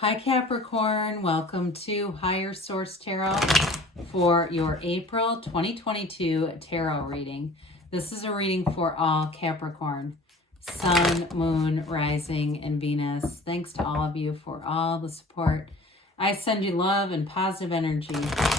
Hi Capricorn, welcome to Higher Source Tarot for your April 2022 tarot reading. This is a reading for all Capricorn, Sun, Moon, Rising, and Venus. Thanks to all of you for all the support. I send you love and positive energy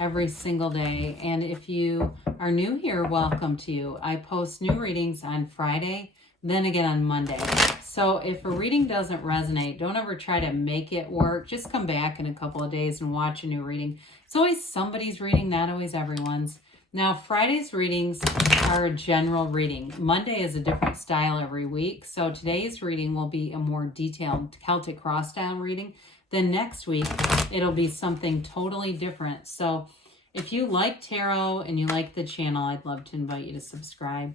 every single day. And if you are new here, welcome to you. I post new readings on Friday, then again on Monday. So if a reading doesn't resonate, don't ever try to make it work. Just come back in a couple of days and watch a new reading. It's always somebody's reading, not always everyone's. Now, Friday's readings are a general reading. Monday is a different style every week. So today's reading will be a more detailed Celtic cross style reading. Then next week, it'll be something totally different. So if you like tarot and you like the channel, I'd love to invite you to subscribe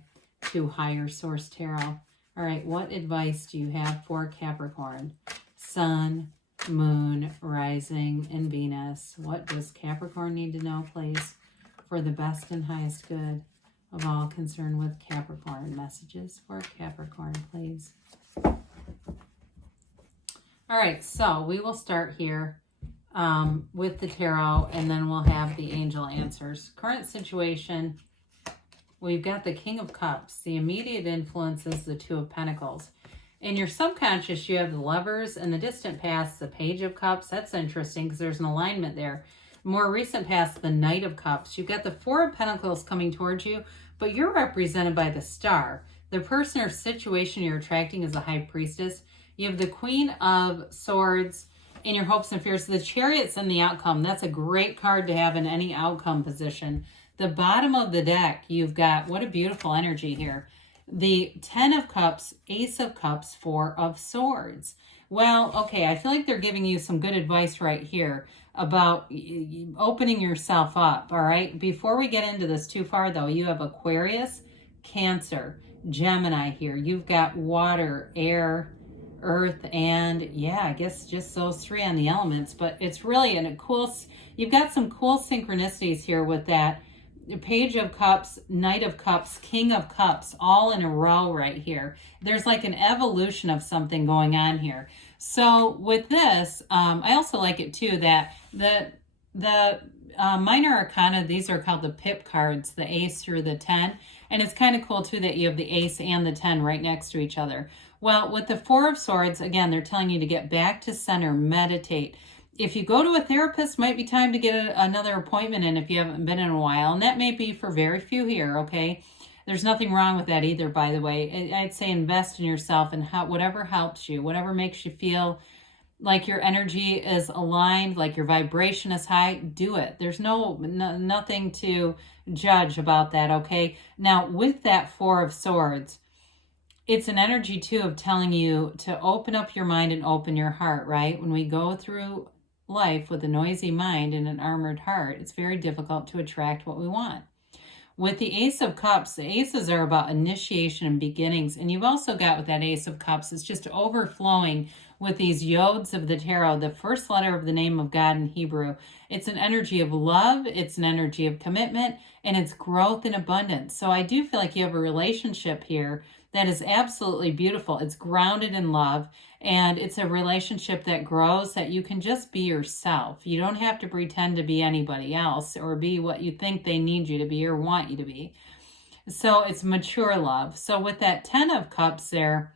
to Higher Source Tarot. All right, what advice do you have for Capricorn? Sun, Moon, Rising, and Venus. What does Capricorn need to know, please, for the best and highest good of all concerned with Capricorn? Messages for Capricorn, please. All right, so we will start here with the tarot, and then we'll have the angel answers. Current situation. We've got the King of Cups. The immediate influence is the Two of Pentacles. In your subconscious, you have the Lovers, and the distant past, the Page of Cups. That's interesting because there's an alignment there. More recent past, the Knight of Cups. You've got the Four of Pentacles coming towards you, but you're represented by the Star. The person or situation you're attracting is the High Priestess. You have the Queen of Swords in your hopes and fears. The Chariot's in the outcome. That's a great card to have in any outcome position. The bottom of the deck, you've got, what a beautiful energy here. The Ten of Cups, Ace of Cups, Four of Swords. Well, okay, I feel like they're giving you some good advice right here about opening yourself up, all right? Before we get into this too far, though, you have Aquarius, Cancer, Gemini here. You've got water, air, earth, and yeah, I guess just those three on the elements, but it's really a cool, you've got some cool synchronicities here with that. Page of Cups, Knight of Cups, King of Cups, all in a row right here. There's like an evolution of something going on here. So with this, I also like it too that the minor arcana, these are called the pip cards, the ace through the 10. And it's kind of cool too that you have the ace and the 10 right next to each other. Well, with the Four of Swords, again, they're telling you to get back to center, meditate. If you go to a therapist, might be time to get another appointment in if you haven't been in a while. And that may be for very few here, okay? There's nothing wrong with that either, by the way. I'd say invest in yourself and whatever helps you, whatever makes you feel like your energy is aligned, like your vibration is high, do it. There's nothing to judge about that, okay? Now, with that Four of Swords, it's an energy, too, of telling you to open up your mind and open your heart, right? When we go through life with a noisy mind and an armored heart, it's very difficult to attract what we want. With the Ace of Cups, the aces are about initiation and beginnings. And you've also got with that Ace of Cups, it's just overflowing with these yods of the tarot, the first letter of the name of God in Hebrew. It's an energy of love, it's an energy of commitment, and it's growth and abundance. So I do feel like you have a relationship here that is absolutely beautiful. It's grounded in love, and it's a relationship that grows, that you can just be yourself. You don't have to pretend to be anybody else or be what you think they need you to be or want you to be. So it's mature love. So with that Ten of Cups there,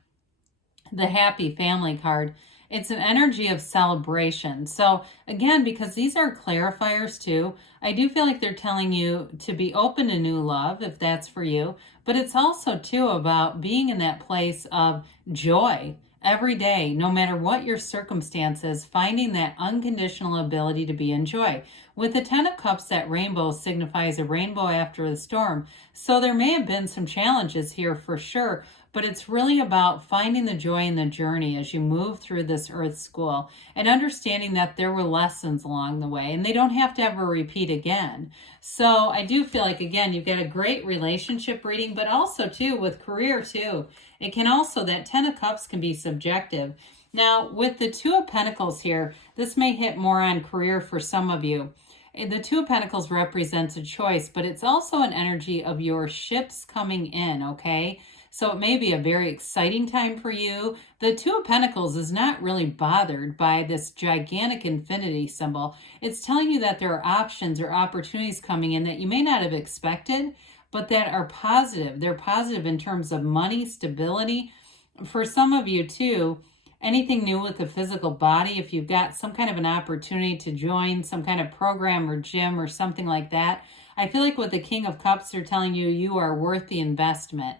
the happy family card, it's an energy of celebration. So again, because these are clarifiers too, I do feel like they're telling you to be open to new love if that's for you. But it's also too about being in that place of joy every day, no matter what your circumstances, finding that unconditional ability to be in joy. With the Ten of Cups, that rainbow signifies a rainbow after the storm. So there may have been some challenges here for sure, but it's really about finding the joy in the journey as you move through this earth school and understanding that there were lessons along the way and they don't have to ever repeat again. So I do feel like, again, you've got a great relationship reading, but also too with career too. It can also, that Ten of Cups can be subjective. Now with the Two of Pentacles here, this may hit more on career for some of you. The Two of Pentacles represents a choice, but it's also an energy of your ships coming in, okay? So it may be a very exciting time for you. The Two of Pentacles is not really bothered by this gigantic infinity symbol. It's telling you that there are options or opportunities coming in that you may not have expected, but that are positive. They're positive in terms of money, stability. For some of you too, anything new with the physical body, if you've got some kind of an opportunity to join some kind of program or gym or something like that, I feel like with the King of Cups, they're telling you you are worth the investment.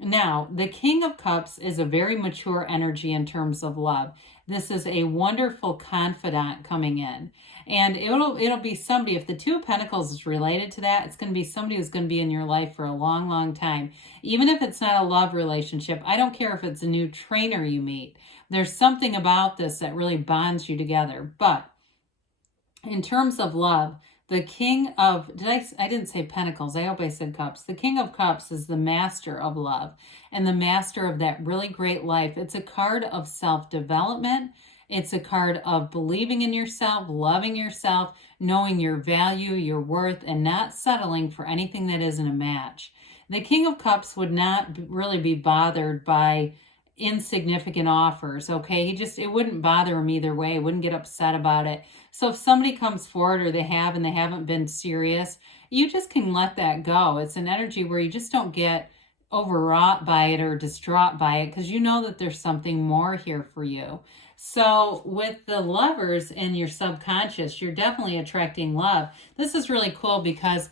Now, the King of Cups is a very mature energy in terms of love. This is a wonderful confidant coming in. And it'll be somebody, if the Two of Pentacles is related to that, it's going to be somebody who's going to be in your life for a long, long time. Even if it's not a love relationship, I don't care if it's a new trainer you meet. There's something about this that really bonds you together. But in terms of love, the King of, I didn't say Pentacles, I hope I said Cups. The King of Cups is the master of love and the master of that really great life. It's a card of self-development. It's a card of believing in yourself, loving yourself, knowing your value, your worth, and not settling for anything that isn't a match. The King of Cups would not really be bothered by insignificant offers, okay? It wouldn't bother him either way. He wouldn't get upset about it. So if somebody comes forward or they haven't been serious, you just can let that go. It's an energy where you just don't get overwrought by it or distraught by it because you know that there's something more here for you. So with the Lovers in your subconscious, you're definitely attracting love. This is really cool because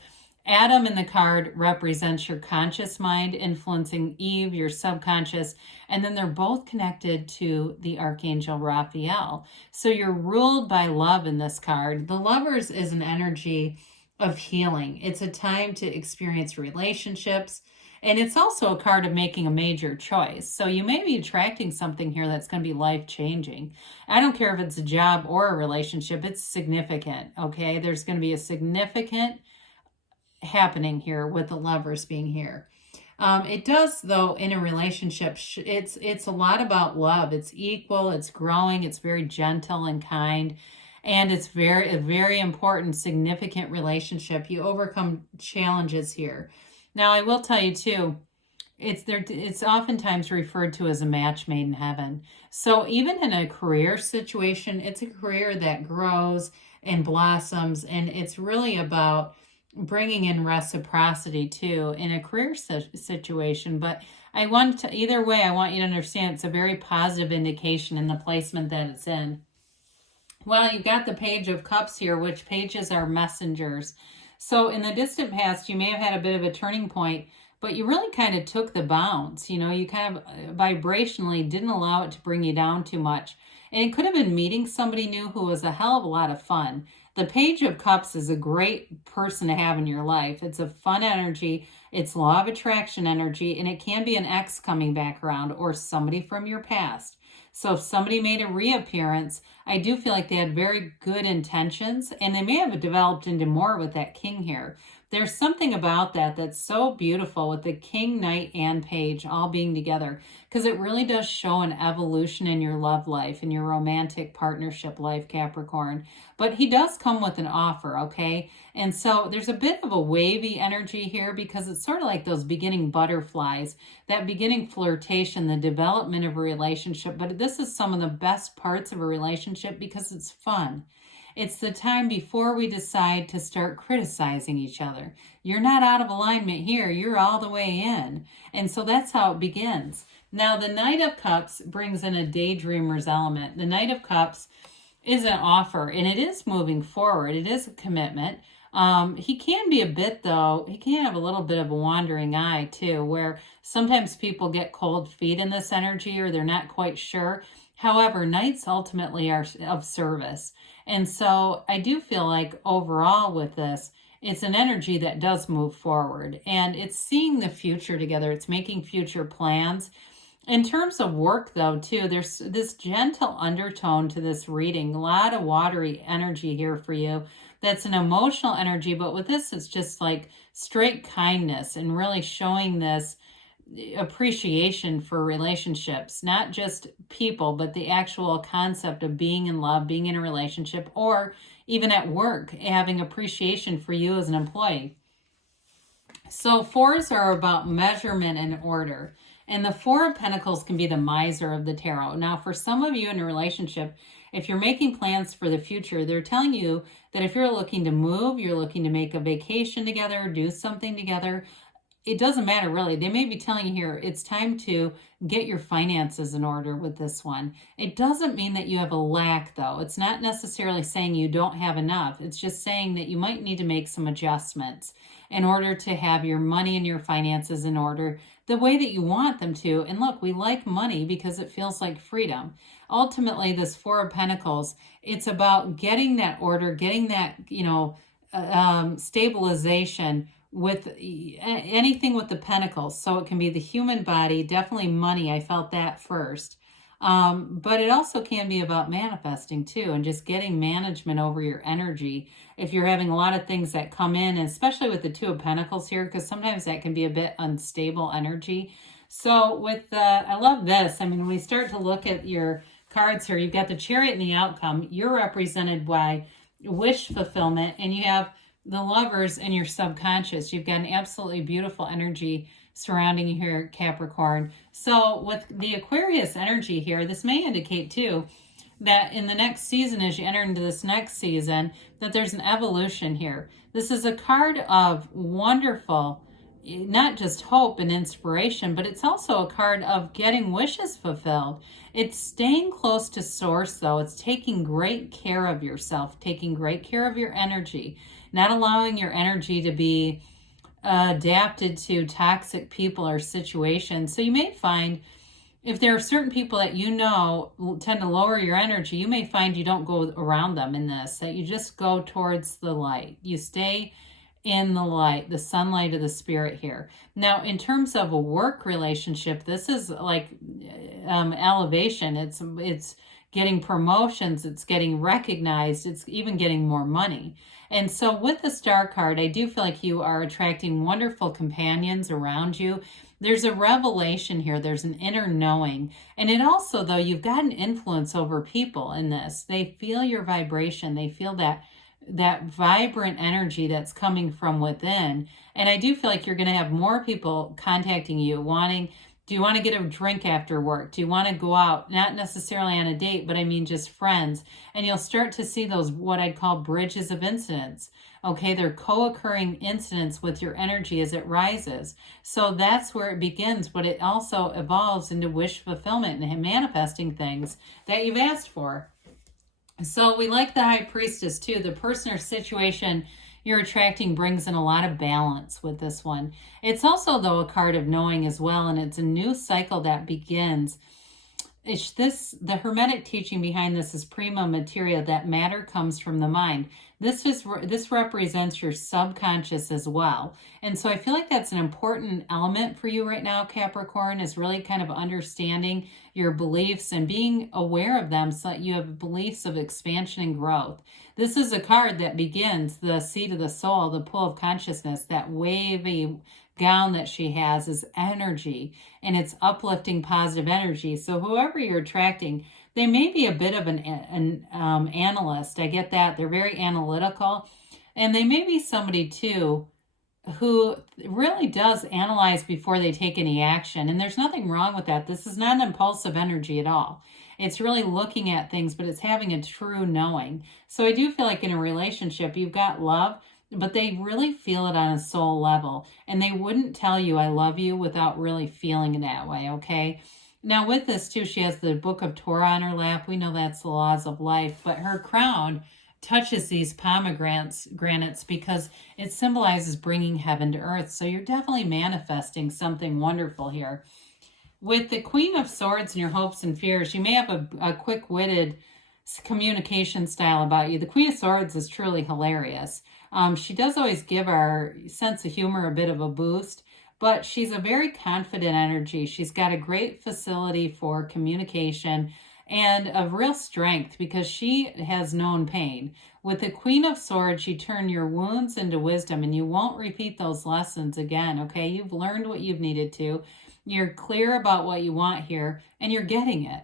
Adam in the card represents your conscious mind influencing Eve, your subconscious, and then they're both connected to the Archangel Raphael. So you're ruled by love in this card. The Lovers is an energy of healing. It's a time to experience relationships, and it's also a card of making a major choice. So you may be attracting something here that's going to be life-changing. I don't care if it's a job or a relationship, it's significant, okay? There's going to be a significant happening here with the Lovers being here. It does, though, in a relationship, it's a lot about love. It's equal, it's growing, it's very gentle and kind, and it's a very important, significant relationship. You overcome challenges here. Now, I will tell you, too, it's oftentimes referred to as a match made in heaven. So even in a career situation, it's a career that grows and blossoms, and it's really about bringing in reciprocity too in a career situation. But either way, I want you to understand it's a very positive indication in the placement that it's in. Well, you've got the Page of Cups here, which pages are messengers. So in the distant past, you may have had a bit of a turning point, but you really kind of took the bounce. You kind of vibrationally didn't allow it to bring you down too much. And it could have been meeting somebody new who was a hell of a lot of fun. The Page of Cups is a great person to have in your life. It's a fun energy. It's law of attraction energy, and it can be an ex coming back around or somebody from your past. So if somebody made a reappearance, I do feel like they had very good intentions, and they may have developed into more with that King here. There's something about that that's so beautiful with the King, Knight, and Page all being together, because it really does show an evolution in your love life, in your romantic partnership life, Capricorn. But he does come with an offer, okay? And so there's a bit of a wavy energy here because it's sort of like those beginning butterflies, that beginning flirtation, the development of a relationship. But this is some of the best parts of a relationship because it's fun. It's the time before we decide to start criticizing each other. You're not out of alignment here. You're all the way in. And so that's how it begins. Now, the Knight of Cups brings in a daydreamer's element. The Knight of Cups is an offer, and it is moving forward. It is a commitment. He can be a bit, though, he can have a little bit of a wandering eye, too, where sometimes people get cold feet in this energy or they're not quite sure. However, Knights ultimately are of service. And so I do feel like overall with this, it's an energy that does move forward. And it's seeing the future together. It's making future plans. In terms of work, though, too, there's this gentle undertone to this reading. A lot of watery energy here for you. That's an emotional energy. But with this, it's just like straight kindness and really showing this appreciation for relationships, not just people, but the actual concept of being in love, being in a relationship, or even at work, having appreciation for you as an employee. So fours are about measurement and order. And the Four of Pentacles can be the miser of the tarot. Now, for some of you in a relationship, if you're making plans for the future, they're telling you that if you're looking to move, you're looking to make a vacation together, do something together, it doesn't matter really. They may be telling you here, it's time to get your finances in order with this one. It doesn't mean that you have a lack though. It's not necessarily saying you don't have enough. It's just saying that you might need to make some adjustments in order to have your money and your finances in order the way that you want them to. And look, we like money because it feels like freedom. Ultimately, this Four of Pentacles, it's about getting that order, getting that, stabilization with anything with the pentacles. So it can be the human body, definitely money. I felt that first. But it also can be about manifesting too, and just getting management over your energy. If you're having a lot of things that come in, and especially with the Two of Pentacles here, because sometimes that can be a bit unstable energy. So with I love this. I mean, when we start to look at your cards here, you've got the Chariot and the Outcome. You're represented by wish fulfillment, and you have the Lovers and your subconscious. You've got an absolutely beautiful energy surrounding you here, Capricorn. So with the Aquarius energy here, this may indicate too that in the next season, as you enter into this next season, that there's an evolution here. This is a card of wonderful, not just hope and inspiration, but it's also a card of getting wishes fulfilled. It's staying close to source though. It's taking great care of yourself, taking great care of your energy, not allowing your energy to be adapted to toxic people or situations. So you may find if there are certain people that you know tend to lower your energy, you may find you don't go around them in this, that you just go towards the light. You stay in the light, the sunlight of the spirit here. Now, in terms of a work relationship, this is like elevation. It's getting promotions, it's getting recognized, it's even getting more money. And so with the Star card, I do feel like you are attracting wonderful companions around you. There's a revelation here. There's an inner knowing. And it also, though, you've got an influence over people in this. They feel your vibration. They feel that vibrant energy that's coming from within. And I do feel like you're going to have more people contacting you, do you want to get a drink after work? Do you want to go out? Not necessarily on a date, but I mean just friends. And you'll start to see those, what I'd call bridges of incidents. Okay, they're co-occurring incidents with your energy as it rises. So that's where it begins, but it also evolves into wish fulfillment and manifesting things that you've asked for. So we like the High Priestess too. The person or situation you're attracting brings in a lot of balance with this one. It's also, though, a card of knowing as well, and it's a new cycle that begins. The Hermetic teaching behind this is prima materia, that matter comes from the mind. This represents your subconscious as well. And so I feel like that's an important element for you right now, Capricorn, is really kind of understanding your beliefs and being aware of them so that you have beliefs of expansion and growth. This is a card that begins the seat of the soul, the pool of consciousness, that wavy gown that she has is energy, and it's uplifting positive energy. So whoever you're attracting, they may be a bit of an analyst. I get that. They're very analytical. And they may be somebody too who really does analyze before they take any action. And there's nothing wrong with that. This is not an impulsive energy at all. It's really looking at things, but it's having a true knowing. So I do feel like in a relationship, you've got love, but they really feel it on a soul level. And they wouldn't tell you I love you without really feeling it that way, okay? Now with this too, she has the Book of Torah on her lap. We know that's the laws of life, but her crown touches these pomegranates because it symbolizes bringing heaven to earth. So you're definitely manifesting something wonderful here. With the Queen of Swords and your hopes and fears, you may have a quick-witted communication style about you. The Queen of Swords is truly hilarious. She does always give our sense of humor a bit of a boost, but she's a very confident energy. She's got a great facility for communication and of real strength because she has known pain. With the Queen of Swords, you turn your wounds into wisdom and you won't repeat those lessons again, okay? You've learned what you've needed to. You're clear about what you want here and you're getting it.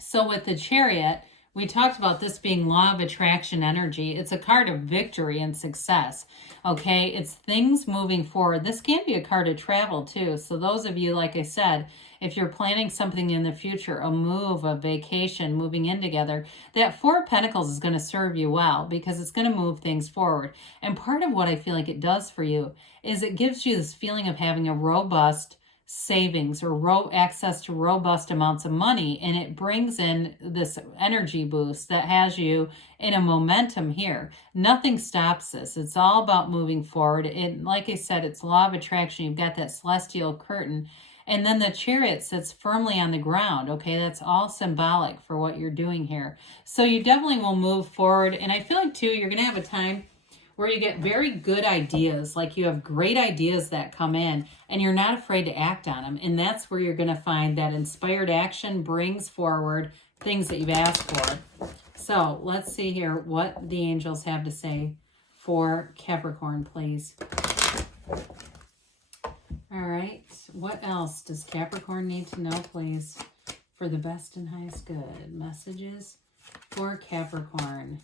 So with the Chariot, We talked about this being law of attraction energy. It's a card of victory and success. Okay, it's things moving forward. This can be a card of travel too. So those of you, like I said, if you're planning something in the future, a move, a vacation, moving in together, that Four of Pentacles is going to serve you well because it's going to move things forward. And part of what I feel like it does for you is it gives you this feeling of having a robust savings or access to robust amounts of money, and it brings in this energy boost that has you in a momentum here. Nothing stops this. It's all about moving forward. And like I said, it's law of attraction. You've got that celestial curtain, and then the chariot sits firmly on the ground. Okay, that's all symbolic for what you're doing here. So you definitely will move forward. And I feel like too, you're going to have a time where you get very good ideas, like you have great ideas that come in and you're not afraid to act on them. And that's where you're going to find that inspired action brings forward things that you've asked for. So let's see here what the angels have to say for Capricorn, please. All right. What else does Capricorn need to know, please, for the best and highest good? Messages for Capricorn.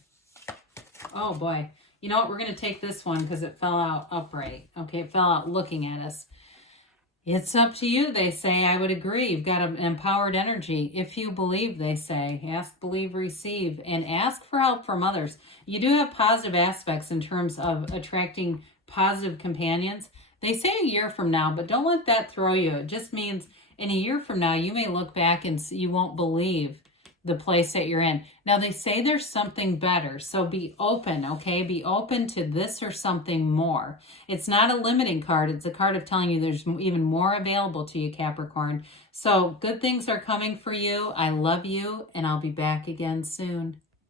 Oh, boy. You know what? We're going to take this one because it fell out upright. Okay, it fell out looking at us. It's up to you, they say. I would agree. You've got an empowered energy. If you believe, they say. Ask, believe, receive. And ask for help from others. You do have positive aspects in terms of attracting positive companions. They say a year from now, but don't let that throw you. It just means in a year from now, you may look back and you won't believe the place that you're in. Now, they say there's something better, so be open, okay? Be open to this or something more. It's not a limiting card. It's a card of telling you there's even more available to you, Capricorn. So good things are coming for you. I love you, and I'll be back again soon.